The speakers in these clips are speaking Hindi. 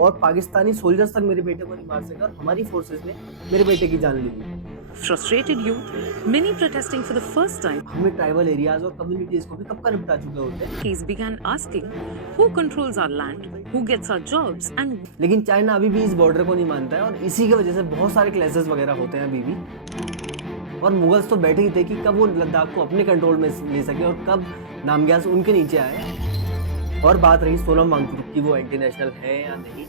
और पाकिस्तानी सोल्जर्स तक मेरे बेटे को नहीं मार सके और हमारी फोर्सेस ने मेरे बेटे की जान ले ली। Frustrated youth, many protesting for the first time, हमने ट्राइबल एरियाज और कम्युनिटीज को भी कब का निपटा चुके होते हैं। began asking who controls our land, who gets our jobs, and लेकिन चाइना अभी भी इस बॉर्डर को नहीं मानता है और इसी की वजह से बहुत सारे क्लैशेस वगैरह होते हैं अभी भी। और मुगल्स तो बैठे ही थे कि कब वो लद्दाख को अपने कंट्रोल में ले सके और कब नामग्याल उनके नीचे आए। और बात रही सोनम वांगचुक की, वो इंटरनेशनल है या नहीं,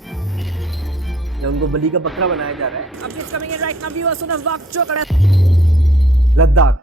या उनको बलि का बकरा बनाया जा रहा है। updates coming in right now. Viewers, Sonam Wangchuk. Ladakh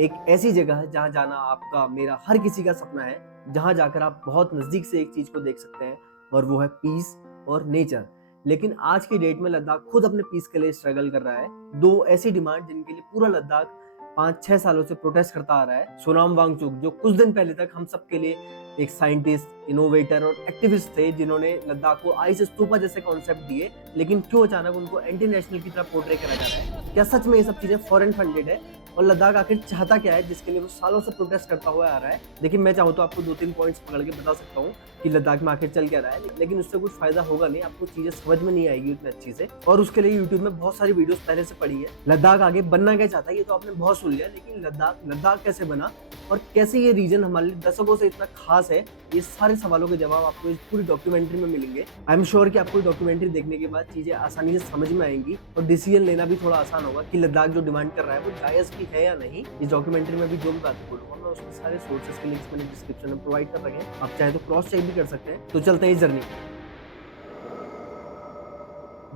एक ऐसी जगह है जहां जाना आपका मेरा हर किसी का सपना है, जहां जाकर आप बहुत नजदीक से एक चीज को देख सकते हैं और वो है पीस और नेचर। लेकिन आज की डेट में लद्दाख खुद अपने पीस के लिए स्ट्रगल कर रहा है। दो ऐसी डिमांड जिनके लिए पूरा लद्दाख 5-6 सालों से प्रोटेस्ट करता आ रहा है। सोनम वांगचुक जो कुछ दिन पहले तक हम सबके लिए एक साइंटिस्ट, इनोवेटर और एक्टिविस्ट थे, जिन्होंने लद्दाख को आइस स्तूपा जैसे कॉन्सेप्ट दिए, लेकिन क्यों अचानक उनको इंटरनेशनल की तरफ पोर्ट्रे करा जा रहा है? क्या सच में ये सब चीजें फॉरेन फंडेड है? और लद्दाख आखिर चाहता क्या है जिसके लिए वो सालों से प्रोटेस्ट करता हुआ आ रहा है? देखिए, मैं चाहूँ तो आपको 2-3 पॉइंट्स पकड़ के बता सकता हूँ कि लद्दाख में आखिर चल क्या रहा है, लेकिन उससे कुछ फायदा होगा नहीं, आपको चीजें समझ में नहीं आएगी उतनी अच्छी से। और उसके लिए यूट्यूब में बहुत सारी वीडियोस पहले से पड़ी है। लद्दाख आगे बनना क्या चाहता है ये तो आपने बहुत सुन लिया, लेकिन लद्दाख कैसे बना और कैसे ये रीजन हमारे लिए दशकों से इतना खास है, ये सारे सवालों के जवाब आपको इस पूरी डॉक्यूमेंट्री में मिलेंगे। आई एम श्योर कि आपको डॉक्यूमेंट्री देखने के बाद चीजें आसानी से समझ में आएंगी और डिसीजन लेना भी थोड़ा आसान होगा कि लद्दाख जो डिमांड कर रहा है वो जायज भी है या नहीं। इस डॉक्यूमेंट्री में भी जो भी बात बोलूंगा मैं उसके सारे सोर्सेस के लिंक्स मैंने डिस्क्रिप्शन में प्रोवाइड कर रखे हैं, आप चाहे तो क्रॉस चेक भी कर सकते हैं। तो चलते हैं इस जर्नी।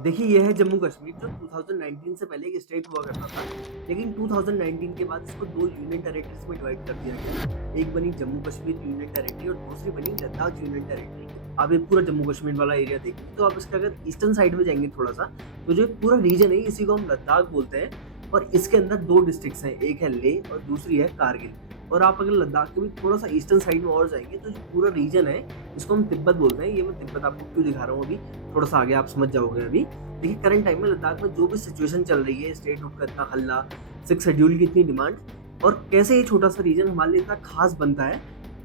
देखिए, यह है जम्मू कश्मीर जो 2019 से पहले एक स्टेट हुआ करता था, लेकिन 2019 के बाद इसको 2 यूनियन टेरिटरीज में डिवाइड कर दिया गया। एक बनी जम्मू कश्मीर यूनियन टेरिटरी और दूसरी बनी लद्दाख यूनियन टेरिटरी। आप ये पूरा जम्मू कश्मीर वाला एरिया देखिए तो आप इसके अगर ईस्टर्न साइड में जाएंगे थोड़ा सा, तो जो पूरा रीजन है इसी को हम लद्दाख बोलते हैं। और इसके अंदर 2 डिस्ट्रिक्ट्स हैं, एक है लेह और दूसरी है कारगिल। और आप अगर लद्दाख के भी थोड़ा सा ईस्टर्न साइड में और जाएंगे तो जो पूरा रीजन है इसको हम तिब्बत बोलते हैं। ये मैं तिब्बत आपको क्यों दिखा रहा हूँ अभी, थोड़ा सा आगे आप समझ जाओगे। अभी देखिए, करंट टाइम में लद्दाख में जो भी सिचुएशन चल रही है, स्टेट हुड का इतना हल्ला, 6 शेड्यूल की इतनी डिमांड, और कैसे ये छोटा सा रीजन हमारे लिए इतना खास बनता है,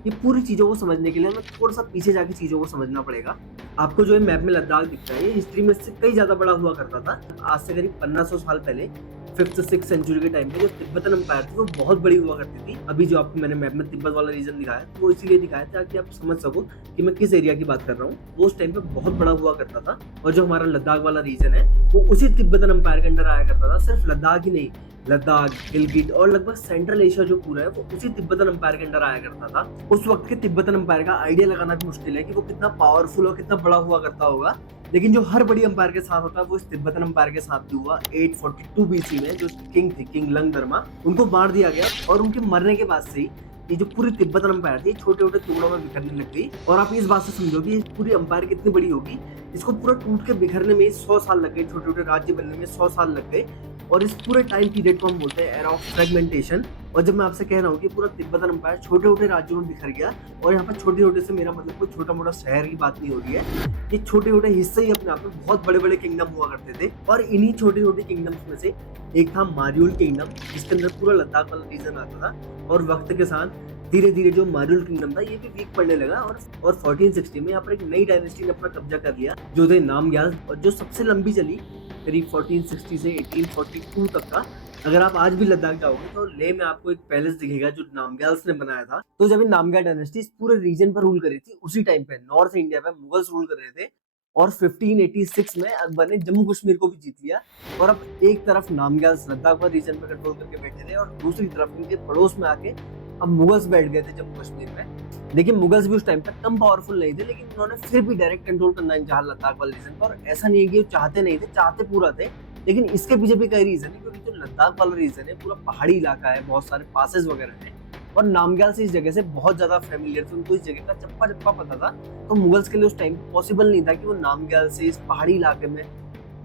ये पूरी चीज़ों को समझने के लिए हमें थोड़ा सा पीछे जाके चीज़ों को समझना पड़ेगा। आपको जो है मैप में लद्दाख दिखता है, ये हिस्ट्री में से कई ज़्यादा बड़ा हुआ करता था। आज से करीब 1500 साल पहले 5th-6th सेंचुरी के टाइम पे जो तिब्बतन एम्पायर थी वो बहुत बड़ी हुआ करती थी। अभी जो आपको मैंने मैप में तिब्बत वाला रीजन दिखाया वो इसीलिए दिखाया ताकि आप समझ सको कि मैं किस एरिया की बात कर रहा हूँ। वो उस टाइम पे बहुत बड़ा हुआ करता था और जो हमारा लद्दाख वाला रीजन है वो उसी तिब्बतन एम्पायर के अंडर आया करता था। सिर्फ लद्दाख ही नहीं, लद्दाख, गिलगिट और लगभग सेंट्रल एशिया जो पूरा है वो उसी तिब्बतन एम्पायर के अंडर आया करता था। उस वक्त के तिब्बतन एम्पायर का आइडिया लगाना भी मुश्किल है कि वो कितना पावरफुल और कितना बड़ा हुआ करता होगा, लेकिन जो हर बड़ी एम्पायर के साथ होता है वो इस तिब्बतन एम्पायर के साथ भी हुआ। 842 बीसी में जो किंग थे, किंग लंगदरमा, उनको मार दिया गया और उनके मरने के बाद से ही ये जो पूरी तिब्बतन एम्पायर थी छोटे छोटे टुकड़ों में बिखरने लग गई। और आप इस बात से समझो कि पूरी एम्पायर कितनी बड़ी होगी, इसको पूरा टूट के बिखरने में 100 साल लग गए, छोटे छोटे राज्य बनने में 100 साल लग गए। और इस पूरे टाइम पीरियड को हम बोलते हैं एरा ऑफ फ्रेगमेंटेशन। और जब मैं आपसे कह रहा हूँ कि पूरा तिब्बतन एम्पायर छोटे छोटे राज्यों में बिखर गया, और यहाँ पर छोटे छोटे से मेरा मतलब कोई छोटा मोटा शहर की बात नहीं हो रही है, ये छोटे छोटे हिस्से ही अपने आप में बहुत बड़े बड़े किंगडम हुआ करते थे। और इन्हीं छोटे छोटे किंगडम्स में से एक था मार्यूल किंगडम, जिसके अंदर पूरा लद्दाख वाला रीजन आता था। और वक्त के साथ धीरे धीरे जो मार्यूल किंगडम था ये भी वीक पड़ने लगा और 1460 में यहाँ पर एक नई डायनेस्टी ने अपना कब्जा कर लिया जो थे नामग्याल, और जो सबसे लंबी चली करीब 1460 से 1842 तक का। अगर आप आज भी लद्दाख जाओगे तो लेह में आपको एक पैलेस दिखेगा जो नामग्याल्स ने बनाया था। तो जब नामग्याल डायनेस्टी इस पूरे रीजन पर रूल कर रही थी, उसी टाइम पे नॉर्थ इंडिया पे मुगल्स रूल कर रहे थे और 1586 में अकबर ने जम्मू कश्मीर को भी जीत लिया। और अब एक तरफ नामग्याल्स लद्दाख पर रीजन पर कंट्रोल करके बैठे थे और दूसरी तरफ इनके पड़ोस में आके अब मुगल्स बैठ गए थे जम्मू कश्मीर में। लेकिन मुगल्स भी उस टाइम तक कम पावरफुल नहीं थे, लेकिन उन्होंने फिर भी डायरेक्ट कंट्रोल करना चाहा लद्दाख वाले रीजन पर। और ऐसा नहीं है कि वो चाहते नहीं थे, चाहते पूरा थे, लेकिन इसके पीछे भी कई रीजन है, क्योंकि जो लद्दाख वाला रीजन है पूरा पहाड़ी इलाका है, बहुत सारे पासेस वगैरह हैं और नामग्याल से इस जगह से बहुत ज्यादा फेमिलियर थे, उनको इस जगह का चप्पा चप्पा पता था। तो मुगल्स के लिए उस टाइम पॉसिबल नहीं था कि वो नामग्याल से इस पहाड़ी इलाके में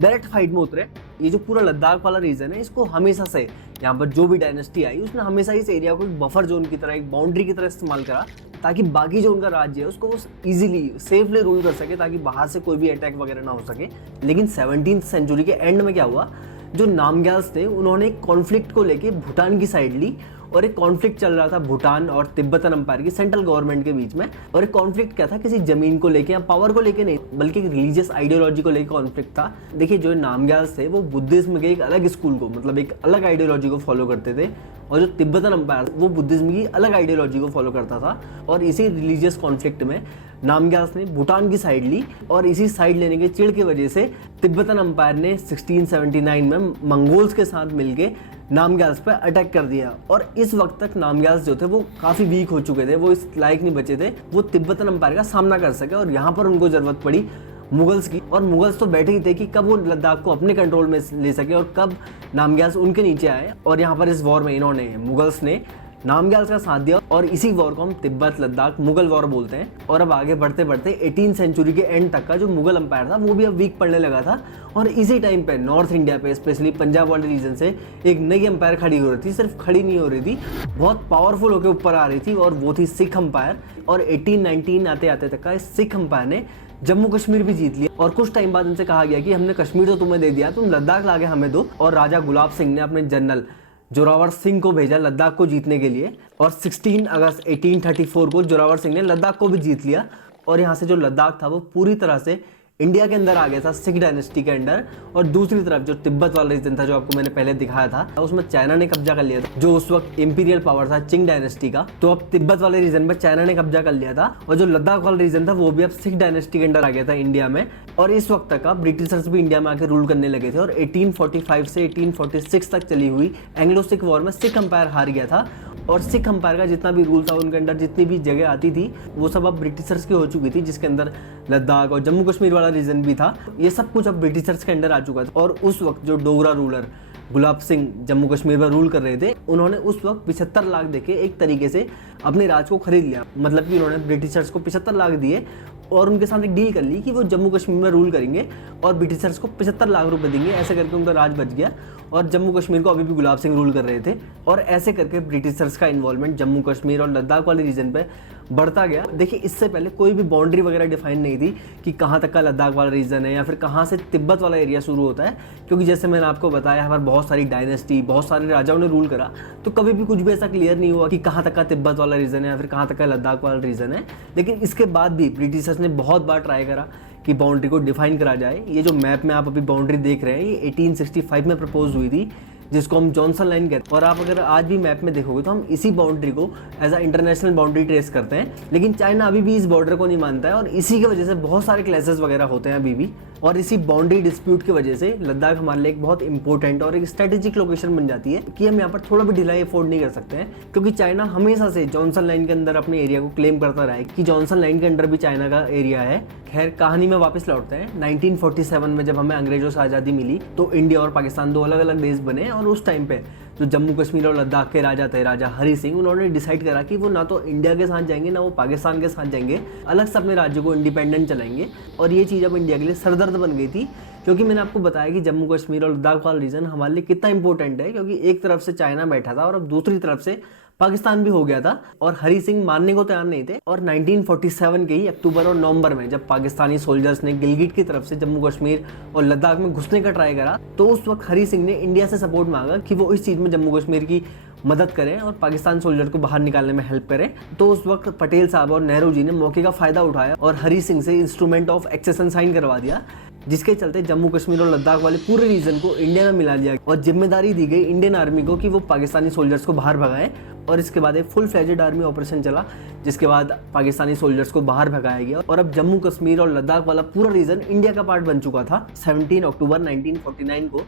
डायरेक्ट फाइट में उतरे। ये जो पूरा लद्दाख वाला रीजन है इसको हमेशा से यहाँ पर जो भी डायनेस्टी आई उसने हमेशा इस एरिया को एक बफर जोन की तरह, एक बाउंड्री की तरह इस्तेमाल करा, ताकि बाकी जो उनका राज्य है उसको वो इजीली सेफली रूल कर सके, ताकि बाहर से कोई भी अटैक वगैरह ना हो सके। लेकिन 17th सेंचुरी के एंड में क्या हुआ, जो नामग्याल्स थे उन्होंने कॉन्फ्लिक्ट को लेके भूटान की साइड ली और एक कॉन्फ्लिक्ट चल रहा था भूटान और तिब्बतन अंपायर की सेंट्रल गवर्नमेंट के बीच में। और एक कॉन्फ्लिक्ट क्या था, किसी जमीन को लेके या पावर को लेके नहीं, बल्कि एक रिलीजियस आइडियोलॉजी को लेकर कॉन्फ्लिक्ट था। देखिए जो नामग्याल्स थे वो बुद्धिज्म के एक अलग स्कूल को, मतलब एक अलग आइडियोलॉजी को फॉलो करते थे, और जो तिब्बतन अंपायर वो बुद्धिज्म की अलग आइडियोलॉजी को फॉलो करता था। और इसी रिलीजियस कॉन्फ्लिक्ट में नामग्याल्स ने भूटान की साइड ली, और इसी साइड लेने के चिढ़ की वजह से तिब्बतन अंपायर ने 1679 में मंगोल्स के साथ मिलके नामग्याल्स पर अटैक कर दिया। और इस वक्त तक नामग्याल्स जो थे वो काफ़ी वीक हो चुके थे, वो इस लायक नहीं बचे थे वो तिब्बतन अंपायर का सामना कर सके। और यहाँ पर उनको ज़रूरत पड़ी मुगल्स की, और मुगल्स तो बैठे ही थे कि कब वो लद्दाख को अपने कंट्रोल में ले सके और कब नामग्याल्स उनके नीचे आए। और यहाँ पर इस वॉर में इन्होंने, मुगल्स ने नामग्याल्स का साथ दिया, और इसी वॉर को हम तिब्बत लद्दाख मुगल वॉर बोलते हैं। और अब आगे बढ़ते बढ़ते 18th सेंचुरी के एंड तक का जो मुगल अंपायर था वो भी अब वीक पड़ने लगा था। और इसी टाइम पे नॉर्थ इंडिया पे, स्पेशली पंजाब वाले रीजन से एक नई अंपायर खड़ी हो रही थी। सिर्फ खड़ी नहीं हो रही थी, बहुत पावरफुल होकर ऊपर आ रही थी, और वो थी सिख अंपायर। और 1819 आते आते तक का इस सिख अंपायर ने जम्मू कश्मीर भी जीत लिया। और कुछ टाइम बाद उनसे कहा गया कि हमने कश्मीर तो तुम्हें दे दिया, तुम लद्दाख लाके हमें दो। और राजा गुलाब सिंह ने अपने जनरल जोरावर सिंह को भेजा लद्दाख को जीतने के लिए, और 16 अगस्त 1834 को जोरावर सिंह ने लद्दाख को भी जीत लिया। और यहाँ से जो लद्दाख था वो पूरी तरह से इंडिया के अंदर आ गया था सिख डायनेस्टी के अंडर। और दूसरी तरफ जो तिब्बत वाला रीजन था जो आपको मैंने पहले दिखाया था, उसमें चाइना ने कब्जा कर लिया था, जो उस वक्त इंपीरियल पावर था चिंग डायनेस्टी का। तो अब तिब्बत वाले रीजन में चाइना ने कब्जा कर लिया था, और जो लद्दाख वाला रीजन था वो भी अब सिख डायनेस्टी के अंडर आ गया था इंडिया में। और इस वक्त तक ब्रिटिशर्स भी इंडिया में आके रूल करने लगे थे। और 1845 से 1846 तक चली हुई एंग्लो सिख वॉर में सिख अंपायर हार गया था, और सिख अंपायर का जितना भी रूल था, उनके अंडर जितनी भी जगह आती थी वो सब अब ब्रिटिशर्स की हो चुकी थी, जिसके अंदर लद्दाख और जम्मू कश्मीर वाला रीजन भी था। ये सब कुछ अब ब्रिटिशर्स के अंडर आ चुका था। और उस वक्त जो डोगरा रूलर गुलाब सिंह जम्मू कश्मीर पर रूल कर रहे थे, उन्होंने उस वक्त 75 लाख देके एक तरीके से अपने राज को खरीद लिया। मतलब कि उन्होंने ब्रिटिशर्स को 75 लाख दिए और उनके साथ एक डील कर ली कि वो जम्मू कश्मीर में रूल करेंगे और ब्रिटिशर्स को 75 लाख रुपए देंगे। ऐसे करके उनका राज बच गया, और जम्मू कश्मीर को अभी भी गुलाब सिंह रूल कर रहे थे। और ऐसे करके ब्रिटिशर्स का इन्वॉल्वमेंट जम्मू कश्मीर और लद्दाख वाले रीजन पे बढ़ता गया। देखिए इससे पहले कोई भी बाउंड्री वगैरह डिफाइन नहीं थी कि कहाँ तक का लद्दाख वाला रीजन है या फिर कहाँ से तिब्बत वाला एरिया शुरू होता है, क्योंकि जैसे मैंने आपको बताया यहाँ पर बहुत सारी डायनेस्टी, बहुत सारे राजाओं ने रूल करा, तो कभी भी कुछ भी ऐसा क्लियर नहीं हुआ कि कहाँ तक का तिब्बत वाला रीजन है या फिर कहाँ तक का लद्दाख वाला रीजन है। लेकिन इसके बाद भी ब्रिटिशर्स ने बहुत बार ट्राई करा कि बाउंड्री को डिफाइन करा जाए। ये जो मैप में आप अभी बाउंड्री देख रहे हैं, ये 1865 में प्रपोज हुई थी, जिसको हम जॉनसन लाइन कहते हैं। और आप अगर आज भी मैप में देखोगे तो हम इसी बाउंड्री को as a international boundary trace करते हैं। लेकिन चाइना अभी भी इस बॉर्डर को नहीं मानता है, और इसी की वजह से बहुत सारे क्लैशेस वगैरह होते हैं अभी भी। और इसी बाउंड्री डिस्प्यूट की वजह से लद्दाख हमारे लिए एक बहुत इंपॉर्टेंट और एक स्ट्रेटेजिक लोकेशन बन जाती है कि हम यहाँ पर थोड़ा भी ढिलाई अफोर्ड नहीं कर सकते हैं, क्योंकि चाइना हमेशा से जॉनसन लाइन के अंदर अपने एरिया को क्लेम करता रहा है कि जॉनसन लाइन के अंडर भी चाइना का एरिया है। खैर कहानी में वापस लौटते हैं। 1947 में जब हमें अंग्रेजों से आज़ादी मिली तो इंडिया और पाकिस्तान दो अलग अलग देश बने, और उस टाइम पे जो जम्मू कश्मीर और लद्दाख के राजा थे, राजा हरी सिंह, उन्होंने डिसाइड करा कि वो ना तो इंडिया के साथ जाएंगे ना वो पाकिस्तान के साथ जाएंगे, अलग से अपने राज्य को इंडिपेंडेंट चलाएंगे। और ये चीज़ अब इंडिया के लिए सरदर्द बन गई थी, क्योंकि मैंने आपको बताया कि जम्मू कश्मीर और लद्दाख वाला रीजन हमारे लिए कितना इंपॉर्टेंट है, क्योंकि एक तरफ से चाइना बैठा था और अब दूसरी तरफ से पाकिस्तान भी हो गया था, और हरी सिंह मानने को तैयार नहीं थे। और 1947 के ही अक्टूबर और नवंबर में जब पाकिस्तानी सोल्जर्स ने गिलगिट की तरफ से जम्मू कश्मीर और लद्दाख में घुसने का ट्राई करा, तो उस वक्त हरी सिंह ने इंडिया से सपोर्ट मांगा कि वो इस चीज़ में जम्मू कश्मीर की मदद करें और पाकिस्तान सोल्जर को बाहर निकालने में हेल्प करें। तो उस वक्त पटेल साहब और नेहरू जी ने मौके का फायदा उठाया और हरी सिंह से इंस्ट्रूमेंट ऑफ एक्सेशन साइन करवा दिया, जिसके चलते जम्मू कश्मीर और लद्दाख वाले पूरे रीजन को इंडिया में मिला लिया और जिम्मेदारी दी गई इंडियन आर्मी को कि वो पाकिस्तानी सोल्जर्स को बाहर भगाएं। और इसके बाद एक फुल फ्लेजेड आर्मी ऑपरेशन चला, जिसके बाद पाकिस्तानी सोल्जर्स को बाहर भगाया गया और अब जम्मू कश्मीर और लद्दाख वाला पूरा रीजन इंडिया का पार्ट बन चुका था। 17 अक्टूबर 1949 को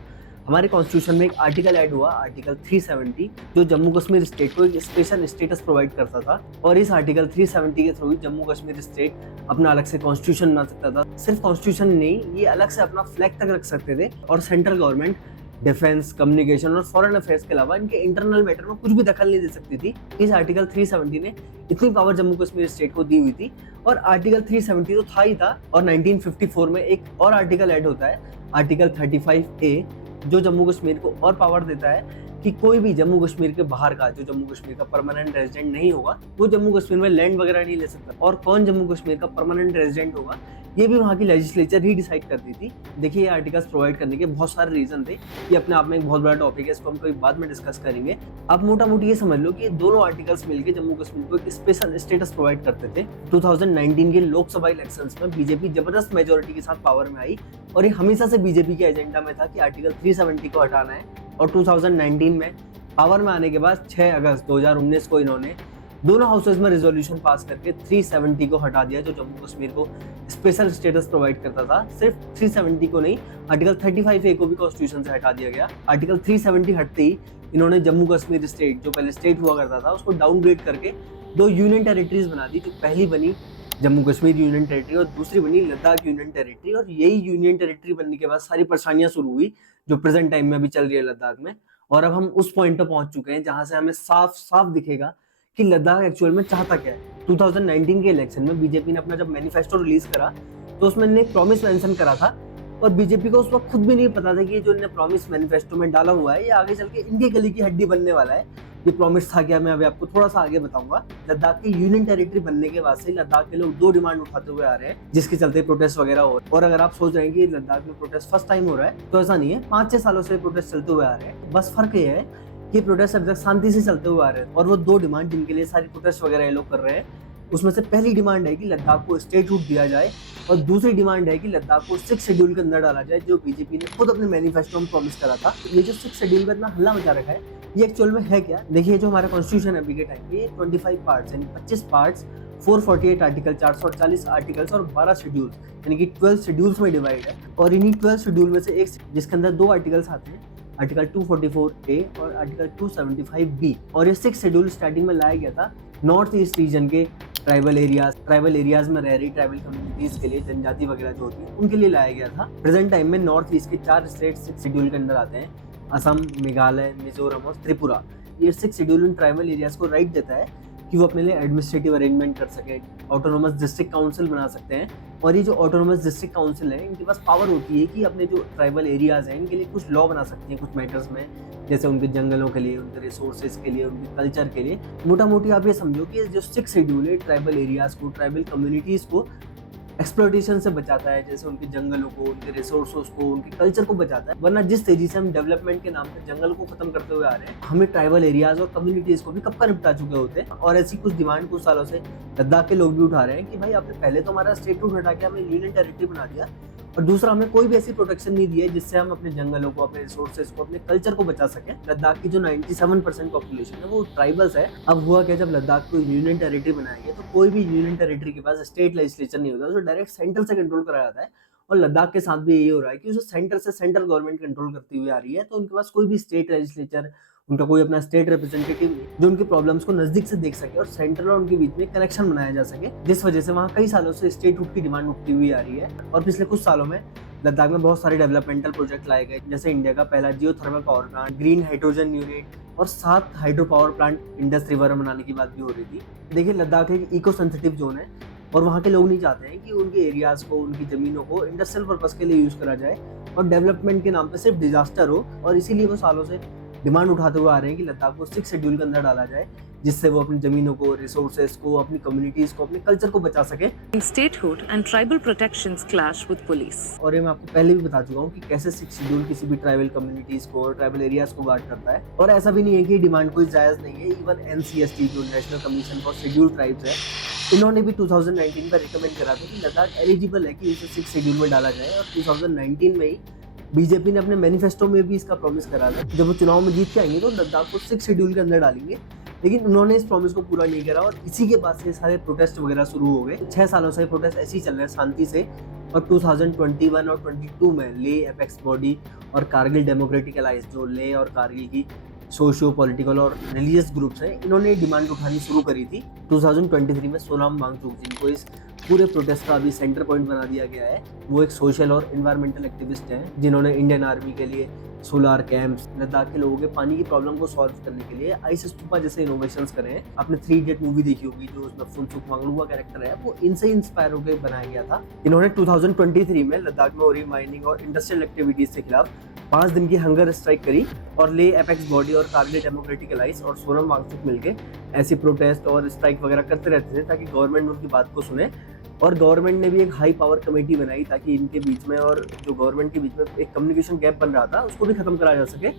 हमारे कॉन्स्टिट्यूशन में एक आर्टिकल ऐड हुआ, आर्टिकल 370, जो जम्मू कश्मीर स्टेट को एक स्पेशल स्टेटस प्रोवाइड करता था। और इस आर्टिकल 370 के थ्रू जम्मू कश्मीर स्टेट अपना अलग से कॉन्स्टिट्यूशन बना सकता था। सिर्फ कॉन्स्टिट्यूशन नहीं, ये अलग से अपना फ्लैग तक रख सकते थे, और सेंट्रल गवर्नमेंट डिफेंस, कम्युनिकेशन और फॉरेन अफेयर्स के अलावा इनके इंटरनल मैटर में कुछ भी दखल नहीं दे सकती थी। इस आर्टिकल 370 ने इतनी पावर जम्मू कश्मीर स्टेट को दी हुई थी। और आर्टिकल 370 तो था ही था, और 1954 में एक और आर्टिकल ऐड होता है, आर्टिकल 35A, जो जम्मू कश्मीर को और पावर देता है कि कोई भी जम्मू कश्मीर के बाहर का जो जम्मू कश्मीर का परमानेंट रेजिडेंट नहीं होगा वो जम्मू कश्मीर में लैंड वगैरह नहीं ले सकता। और कौन जम्मू कश्मीर का परमानेंट रेजिडेंट होगा ये भी वहाँ की लेजिस्लेचर ही डिसाइड करती थी। देखिए ये आर्टिकल्स प्रोवाइड करने के बहुत सारे रीजन थे, ये अपने आप में एक बहुत बड़ा टॉपिक है, इसको हम कोई बाद में डिस्कस करेंगे। आप मोटा मोटी ये समझ लो कि ये दोनों आर्टिकल्स मिलकर जम्मू कश्मीर को एक स्पेशल स्टेटस प्रोवाइड करते थे। 2019 के लोकसभा इलेक्शंस में बीजेपी जबरदस्त मेजोरिटी के साथ पावर में आई और ये हमेशा से बीजेपी के एजेंडा में था कि आर्टिकल 370 को हटाना है। और 2019 में पावर में आने के बाद 6 अगस्त 2019 को इन्होंने दोनों हाउसेज में रेजोल्यूशन पास करके 370 को हटा दिया, जो जम्मू कश्मीर को स्पेशल स्टेटस प्रोवाइड करता था। सिर्फ 370 को नहीं, आर्टिकल 35A को भी कॉन्स्टिट्यूशन से हटा दिया गया। आर्टिकल 370 हटते ही इन्होंने जम्मू कश्मीर स्टेट, जो पहले स्टेट हुआ करता था, उसको डाउनग्रेड करके 2 यूनियन टेरिटरीज बना दी। जो पहली बनी जम्मू कश्मीर यूनियन टेरिटरी और दूसरी बनी लद्दाख यूनियन टेरिटरी। और यही यूनियन टेरिटरी बनने के बाद सारी परेशानियां शुरू हुई जो प्रेजेंट टाइम में अभी चल रही है लद्दाख में। और अब हम उस पॉइंट पर पहुंच चुके हैं जहां से हमें साफ साफ दिखेगा कि लद्दाख एक्चुअल में चाहता क्या है। 2019 के इलेक्शन में बीजेपी ने अपना जब मैनिफेस्टो रिलीज करा तो उसमें इन्होंने एक प्रॉमिस मेंशन करा था और बीजेपी को उस वक्त खुद भी नहीं पता था कि ये जो इन्होंने प्रॉमिस मैनिफेस्टो में डाला हुआ है ये आगे चल के इनके गली की हड्डी बनने वाला है। ये प्रॉमिस था क्या, मैं अभी आपको थोड़ा सा आगे बताऊंगा। लद्दाख की यूनियन टेरिटरी बनने के बाद से लद्दाख के लोग 2 डिमांड उठाते हुए आ रहे हैं, जिसके चलते प्रोटेस्ट वगैरह हो। और अगर आप सोच रहे हैं कि लद्दाख में प्रोटेस्ट फर्स्ट टाइम हो रहा है तो ऐसा नहीं है, 5-6 सालों से प्रोटेस्ट चलते हुए आ रहे हैं। बस फर्क ये है कि प्रोटेस्ट अभी तक शांति से चलते हुए आ रहे हैं। और वो 2 डिमांड जिनके लिए सारी प्रोटेस्ट वगैरह ये लोग कर रहे हैं, उसमें से पहली डिमांड है कि लद्दाख को स्टेटहुड दिया जाए और दूसरी डिमांड है कि लद्दाख को 6 शेड्यूल के अंदर डाला जाए, जो बीजेपी ने खुद अपने मैनिफेस्टो में प्रॉमिस करा था। ये जो 6 शेड्यूल का इतना हल्ला मचा रखा है ये एक्चुअल में है क्या? देखिए जो हमारा कॉन्स्टिट्यूशन है अभी के टाइम पे 25 पार्ट्स यानी 25 पार्ट्स, 448 आर्टिकल, 448 आर्टिकल्स और 12 शेड्यूल्स यानी कि 12 शेड्यूल्स में डिवाइड है। और इन्हीं 12 शेड्यूल में से एक जिसके अंदर 2 आर्टिकल्स आते हैं, आर्टिकल 244A और आर्टिकल 275B। और ये 6 शेड्यूल स्टार्टिंग में लाया गया था नॉर्थ ईस्ट रीजन के ट्राइबल एरियाज में रह रही ट्राइबल कम्युनिटीज के लिए, जनजाति वगैरह जो होती है उनके लिए लाया गया था। प्रेजेंट टाइम में नॉर्थ ईस्ट के 4 स्टेट 6 शेड्यूल के अंदर आते हैं, असम, मेघालय, मिजोरम और त्रिपुरा। ये 6 शेड्यूल इन ट्राइबल एरियाज को राइट देता है कि वो अपने लिए एडमिनिस्ट्रेटिव अरेंजमेंट कर सके, ऑटोनोमस डिस्ट्रिक्ट काउंसिल बना सकते हैं। और ये जो ऑटोनोमस डिस्ट्रिक्ट काउंसिल है इनके पास पावर होती है कि अपने जो ट्राइबल एरियाज हैं इनके लिए कुछ लॉ बना सकती हैं कुछ मैटर्स में, जैसे उनके जंगलों के लिए, उनके रिसोर्सेज के लिए, उनके कल्चर के लिए। मोटा मोटी आप ये समझो कि जो 6 शेड्यूल है ट्राइबल एरियाज को, ट्राइबल कम्युनिटीज को एक्सप्लोटेशन से बचाता है, जैसे उनके जंगलों को, उनके रिसोर्सेज को, उनके कल्चर को बचाता है। वरना जिस तेजी से हम डेवलपमेंट के नाम पे जंगल को खत्म करते हुए आ रहे हैं, हमें ट्राइबल एरियाज और कम्युनिटीज को भी कब का निपटा चुके होते हैं। और ऐसी कुछ डिमांड कुछ सालों से लद्दाख के लोग भी उठा रहे हैं कि भाई आपने पहले तो हमारा स्टेटहुड हटा के हमें यूनियन टेरिटरी बना दिया और दूसरा हमें कोई भी ऐसी प्रोटेक्शन नहीं दी है जिससे हम अपने जंगलों को, अपने रिसोर्सेज को, अपने कल्चर को बचा सकें। लद्दाख की जो 97% पॉपुलेशन है वो ट्राइबल्स है। अब हुआ क्या, जब लद्दाख को यूनियन टेरिटरी बनाया गया तो कोई भी यूनियन टेरिटरी के पास स्टेट लेजिस्लेचर नहीं होता, उसे डायरेक्ट सेंट्रल से कंट्रोल कराया जाता है। और लद्दाख के साथ भी यही हो रहा है कि उसे सेंटर से सेंट्रल गवर्नमेंट कंट्रोल करती हुई आ रही है, तो उनके पास कोई भी स्टेट लेजिस्लेचर, उनका कोई अपना स्टेट रिप्रेजेंटेटिव नहीं जो उनकी प्रॉब्लम्स को नजदीक से देख सके और सेंट्रल और उनके बीच में कनेक्शन बनाया जा सके, जिस वजह से वहाँ कई सालों से स्टेटहुड की डिमांड उठती हुई आ रही है। और पिछले कुछ सालों में लद्दाख में बहुत सारे डेवलपमेंटल प्रोजेक्ट लाए गए, जैसे इंडिया का पहला geo thermal power plant, green hydrogen unit और 7 hydro power plant Indus river में बनाने की बात भी हो रही थी। देखिए लद्दाख एक इको सेंसिटिव जोन है और वहाँ के लोग नहीं चाहते हैं कि उनके एरियाज को, उनकी जमीनों को इंडस्ट्रियल पर्पस के लिए यूज करा जाए और डेवलपमेंट के नाम पे सिर्फ डिजास्टर हो। और इसीलिए वो सालों से डिमांड उठाते हुए आ रहे हैं कि लद्दाख को 6 शेड्यूल के अंदर डाला जाए, जिससे वो अपनी जमीनों को, रिसोर्सेज को, अपनी कम्युनिटीज को, अपने कल्चर को बचा सके। Statehood and tribal protections clash with police. और ये मैं आपको पहले भी बता चुका हूँ कि कैसे 6 शेड्यूल किसी भी ट्राइबल कम्युनिटीज को और ट्राइबल एरियाज को गार्ड करता है। और ऐसा भी नहीं है कि डिमांड कोई जायज नहीं है। इवन NCST जो national commission for schedule tribes है, इन्होंने भी 2019 में रिकमेंड करा था कि लद्दाख एलिजिबल है कि इसे 6 शेड्यूल में डाला जाए। और 2019 में ही बीजेपी ने अपने मैनिफेस्टो में भी इसका प्रॉमिस करा था, जब वो चुनाव में जीत के आएंगे तो लद्दाख को 6 शेड्यूल के अंदर डालेंगे। लेकिन उन्होंने इस प्रॉमिस को पूरा नहीं करा और इसी के बाद से सारे प्रोटेस्ट वगैरह शुरू हो गए। 6 सालों से प्रोटेस्ट ऐसे ही चल रहे हैं शांति से। और 2021 और 22 में ले एपेक्स बॉडी और कारगिल डेमोक्रेटिक अलायंस, जो ले और कारगिल की सोशियो पॉलिटिकल और रिलीजियस ग्रुप्स हैं, इन्होंने डिमांड उठानी शुरू करी थी। 2023 में सोनाम वांगचुक जिनको इस पूरे प्रोटेस्ट का अभी सेंटर पॉइंट बना दिया गया है। वो एक सोशल और एनवायरमेंटल एक्टिविस्ट हैं जिन्होंने इंडियन आर्मी के लिए सोलार कैंप्स, लद्दाख के लोगों के पानी की प्रॉब्लम को सॉल्व करने के लिए आइस स्तूपा जैसे इनोवेशंस करे हैं। आपने 3 इडियट मूवी देखी होगी, जो उसमें फुनसुक वांगडू का कैरेक्टर है, वो इनसे इंस्पायर होकर बनाया गया था। इन्होंने 2023 में लद्दाख में हो रही माइनिंग और इंडस्ट्रियल एक्टिविटीज के खिलाफ 5 दिन की हंगर स्ट्राइक करी और ले एपेक्स बॉडी और कारगिल डेमोक्रेटिक अलायंस और सोनम वांगचुक मिलके ऐसी प्रोटेस्ट और स्ट्राइक वगैरह करते रहते थे ताकि गवर्नमेंट उनकी बात को सुने। और गवर्नमेंट ने भी एक हाई पावर कमेटी बनाई ताकि इनके बीच में और जो गवर्नमेंट के बीच में एक कम्युनिकेशन गैप बन रहा था उसको भी खत्म कराया जा सके।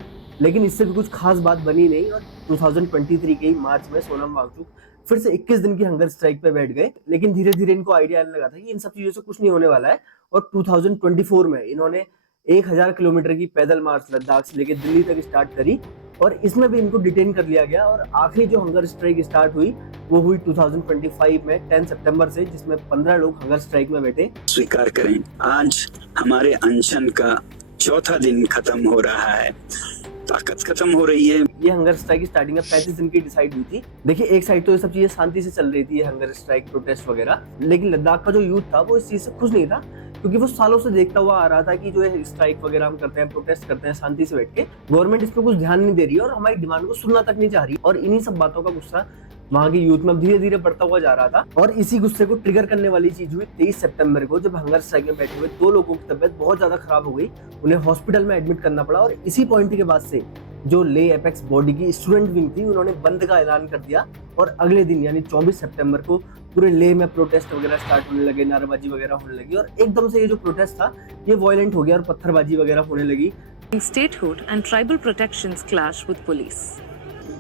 लेकिन इससे भी कुछ खास बात बनी नहीं और 2023 के मार्च में सोनम वांगचुक फिर से 21 दिन की हंगर स्ट्राइक पे बैठ गए। लेकिन धीरे धीरे इनको आइडिया आने लगा था कि इन सब चीजों से कुछ नहीं होने वाला है और 2024 में इन्होंने 1000 किलोमीटर की पैदल मार्च लद्दाख से लेकर दिल्ली तक स्टार्ट करी और इसमें भी इनको डिटेन कर लिया गया। और आखिरी जो हंगर स्ट्राइक स्टार्ट हुई वो हुई 2025 में 10 सितंबर से, जिसमें 15 लोग हंगर स्ट्राइक में बैठे। स्वीकार करें, आज हमारे अनशन का चौथा दिन खत्म हो रहा है, ताकत खत्म हो रही है। ये हंगर स्ट्राइक स्टार्टिंग में 35 दिन की डिसाइड हुई थी। देखिए, एक साइड तो ये सब चीजें शांति से चल रही थी, हंगर स्ट्राइक प्रोटेस्ट वगैरह, लेकिन लद्दाख का जो यूथ था वो इस चीज से खुश नहीं था क्योंकि वो सालों से देखता हुआ आ रहा था कि जो है स्ट्राइक वगैरह हम करते हैं, प्रोटेस्ट करते हैं शांति से बैठ के, गवर्नमेंट इस पर कुछ ध्यान नहीं दे रही है और हमारी डिमांड को सुनना तक नहीं चाह रही। और इन्हीं सब बातों का गुस्सा वहां की यूथ में धीरे धीरे बढ़ता हुआ जा रहा था और इसी गुस्से को ट्रिगर करने वाली चीज हुई 23 सितंबर को, जब हंगर स्ट्राइक में बैठे हुए 2 लोगों की तबीयत बहुत ज्यादा खराब हो गई, उन्हें हॉस्पिटल में एडमिट करना पड़ा। और इसी पॉइंट के बाद से जो ले एपेक्स बॉडी की स्टूडेंट विंग थी उन्होंने बंद का ऐलान कर दिया और अगले दिन यानी 24 सितंबर को पूरे ले में प्रोटेस्ट वगैरह स्टार्ट होने लगे, नारेबाजी वगैरह होने लगी और एकदम से ये जो प्रोटेस्ट था ये वायलेंट हो गया और पत्थरबाजी वगैरह होने लगी। Statehood and tribal protections clash with police.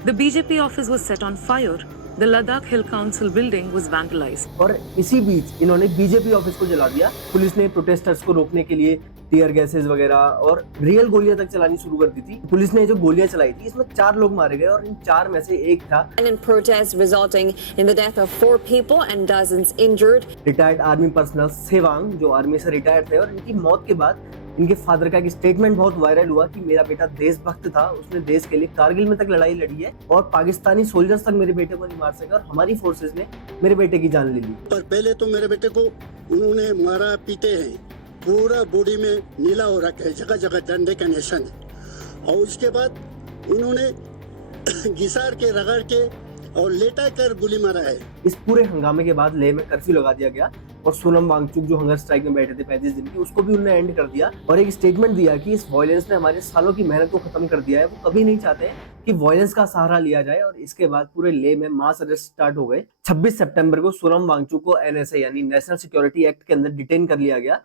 The BJP office was set on fire. The Ladakh Hill Council building was vandalized. और इसी बीच इन्होंने बीजेपी ऑफिस को जला दिया। पुलिस ने प्रोटेस्टर्स को रोकने के लिए टीयर गैसेस वगैरह और रियल गोलियां तक चलानी शुरू कर दी थी। पुलिस ने जो गोलियां चलाई थी इसमें 4 लोग मारे गए और इन 4 में से एक था protest resulting in the death of 4 people and dozens injured. Retired army personnel Tsewang, जो आर्मी से रिटायर्ड थे। और इनकी मौत के बाद इनके फादर का एक स्टेटमेंट बहुत वायरल हुआ कि मेरा बेटा देशभक्त था, उसने देश के लिए कारगिल में तक लड़ाई लड़ी है और पाकिस्तानी सोल्जर्स तक मेरे बेटे को नहीं मार सके और हमारी फोर्सेस ने मेरे बेटे की जान ले ली। पर पहले तो मेरे बेटे को उन्होंने मारा पीटे हैं, पूरा बॉडी में नीला हो रखा है, जगह जगह डंडे का निशान है। और उसके बाद उन्होंने घिसार के रगड़ के और लेटा कर गोली मारा है। इस पूरे हंगामे के बाद लेह में कर्फ्यू लगा दिया गया और सोनम वांगचुक जो हंगर स्ट्राइक में बैठे थे 35 दिन की, उसको भी उन्होंने एंड कर दिया और एक स्टेटमेंट दिया कि इस वायलेंस ने हमारे सालों की मेहनत को खत्म कर दिया है। वो कभी नहीं चाहते कि वायलेंस का सहारा लिया जाए और इसके बाद पूरे लेह में मास अरेस्ट स्टार्ट हो गए। 26 सितंबर को सोनम वांगचुक को एनएसए यानी नेशनल सिक्योरिटी एक्ट के अंदर डिटेन कर लिया गया।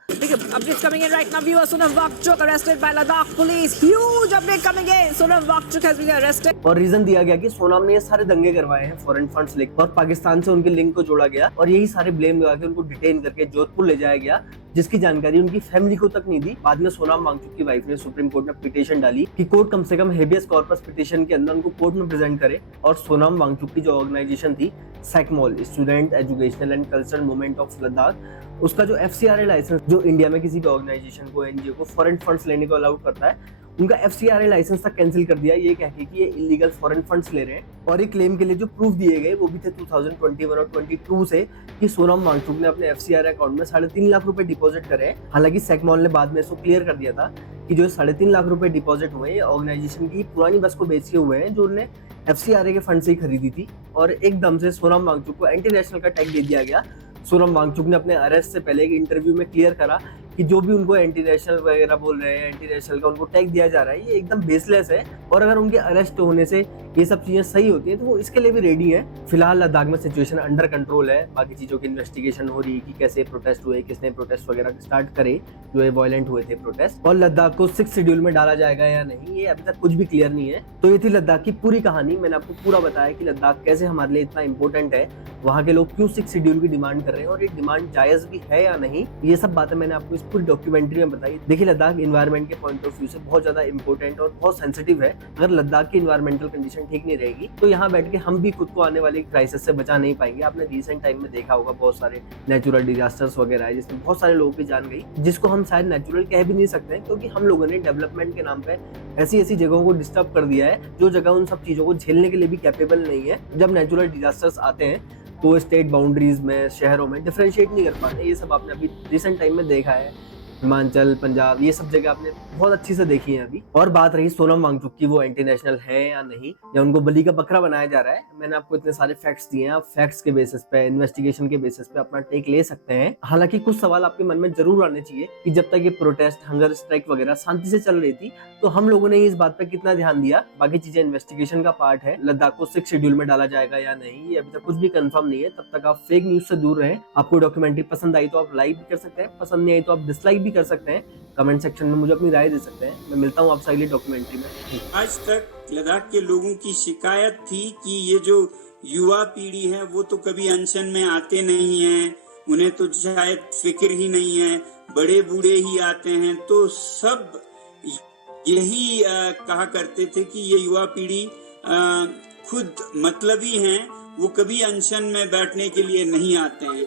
Updates coming in right now. Viewers, Sonam Wakchuk arrested by Ladakh police. Huge update coming in. Sonam Wakchuk has been arrested. और रीजन दिया गया कि सोनम ने ये सारे दंगे करवाए हैं फॉरेन फंड्स लेकर और पाकिस्तान से उनके लिंक को जोड़ा गया और यही सारे ब्लेम लगा के उनको डिटेन करके जोधपुर ले जाया गया, जिसकी जानकारी उनकी फैमिली को तक नहीं दी। बाद में सोनम वांगचुक की वाइफ ने सुप्रीम कोर्ट में पिटीशन डाली कि कोर्ट कम से कम हेबियस कॉर्पस पिटीशन के अंदर उनको कोर्ट में प्रेजेंट करे। और सोनम वांगचुक की जो ऑर्गेनाइजेशन थी SECMOL, student educational and cultural movement of Ladakh, उसका जो FCRA लाइसेंस जो इंडिया में किसी भी ऑर्गेनाइजेशन को, एनजीओ को फॉरेन फंड्स लेने को अलाउड करता है, उनका FCRA लाइसेंस तक कैंसिल कर दिया, ये कह के कि ये इलीगल फॉरेन फंड्स ले रहे हैं। और ये क्लेम के लिए जो प्रूफ दिए गए वो भी थे 2021 और 22 से कि सोनम वांगचुक ने अपने FCRA अकाउंट में 3.5 लाख रुपए डिपॉजिट करे हैं। हालांकि सैकमॉल ने बाद में इसको क्लियर कर दिया था कि जो 3.5 लाख रुपए डिपॉजिट हुए ये ऑर्गेनाइजेशन की पुरानी बस को बेच के हुए हैं जो उन्होंने FCRA के फंड से ही खरीदी थी। और एकदम से सोनम वांगचुक को एंटी नेशनल का टैग दे दिया गया। सोनम वांगचुक ने अपने अरेस्ट से पहले एक इंटरव्यू में क्लियर करा कि जो भी उनको एंटी नेशनल वगैरह बोल रहे हैं, एंटी नेशनल का उनको टैग दिया जा रहा है, ये एकदम बेसलेस है और अगर उनके अरेस्ट होने से ये सब चीजें सही होती हैं तो वो इसके लिए भी रेडी है। फिलहाल लद्दाख में सिचुएशन अंडर कंट्रोल है, बाकी चीजों की इन्वेस्टिगेशन हो रही है कि कैसे प्रोटेस्ट हुए, किसने प्रोटेस्ट वगैरह स्टार्ट करे जो ये वायलेंट हुए थे प्रोटेस्ट, और लद्दाख को 6 शेड्यूल में डाला जाएगा या नहीं ये अभी तक कुछ भी क्लियर नहीं है। तो ये थी लद्दाख की पूरी कहानी। मैंने आपको पूरा बताया कि लद्दाख कैसे हमारे लिए इतना इंपॉर्टेंट है, वहाँ के लोग क्यों 6 शेड्यूल की डिमांड कर रहे हैं और ये डिमांड जायज भी है या नहीं, ये सब बातें मैंने आपको इस पूरी डॉक्यूमेंट्री में बताई। देखिए, लद्दाख इन्वायरमेंट के पॉइंट ऑफ व्यू से बहुत ज्यादा इंपॉर्टेंट और बहुत सेंसिटिव है। अगर लद्दाख की इन्वायरमेंटल कंडीशन ठीक नहीं रहेगी तो यहाँ बैठ के हम भी खुद को आने वाली क्राइसिस से बचा नहीं पाएंगे। आपने रिसेंट टाइम में देखा होगा बहुत सारे नेचुरल डिजास्टर्स वगैरह है जिसमें बहुत सारे लोगों की जान गई, जिसको हम शायद नेचुरल कह भी नहीं सकते क्योंकि हम लोगों ने डेवलपमेंट के नाम पे ऐसी ऐसी जगहों को डिस्टर्ब कर दिया है जो जगह उन सब चीजों को झेलने के लिए भी कैपेबल नहीं है। जब नेचुरल डिजास्टर्स आते हैं तो वो स्टेट बाउंड्रीज में, शहरों में डिफरेंशिएट नहीं कर पाते। ये सब आपने अभी रिसेंट टाइम में देखा है, हिमाचल, पंजाब, ये सब जगह आपने बहुत अच्छी से देखी है अभी। और बात रही सोनम वांगचुक की, वो एंटी नेशनल है या नहीं, या उनको बलि का बकरा बनाया जा रहा है, मैंने आपको इतने सारे फैक्ट्स दिए हैं, आप फैक्ट्स के बेसिस पे, इन्वेस्टिगेशन के बेसिस पे अपना टेक ले सकते हैं। हालांकि कुछ सवाल आपके मन में जरूर आने चाहिए कि जब तक ये प्रोटेस्ट, हंगर स्ट्राइक वगैरह शांति से चल रही थी, तो हम लोगों ने इस बात पे कितना ध्यान दिया। बाकी चीजें इन्वेस्टिगेशन का पार्ट है। लद्दाख को 6 शेड्यूल में डाला जाएगा या नहीं, ये अभी तक कुछ भी कंफर्म नहीं है। तब तक आप फेक न्यूज से दूर रहें। आपको डॉक्यूमेंट्री पसंद आई तो आप लाइक भी कर सकते हैं, पसंद नहीं आई तो आप डिसलाइक भी कर सकते हैं। कमेंट सेक्शन में मुझे अपनी राय दे सकते हैं। मैं मिलता हूँ आपसे अगली डॉक्यूमेंट्री में। आज तक लद्दाख के लोगों की शिकायत थी कि ये जो युवा पीढ़ी है वो तो कभी अनशन में आते नहीं हैं, उन्हें तो शायद फिक्र ही नहीं है, बड़े बूढ़े ही आते हैं। तो सब यही कहा करते थे कि ये युवा पीढ़ी खुद मतलबी हैं, वो कभी अनशन में बैठने के लिए नहीं आते हैं।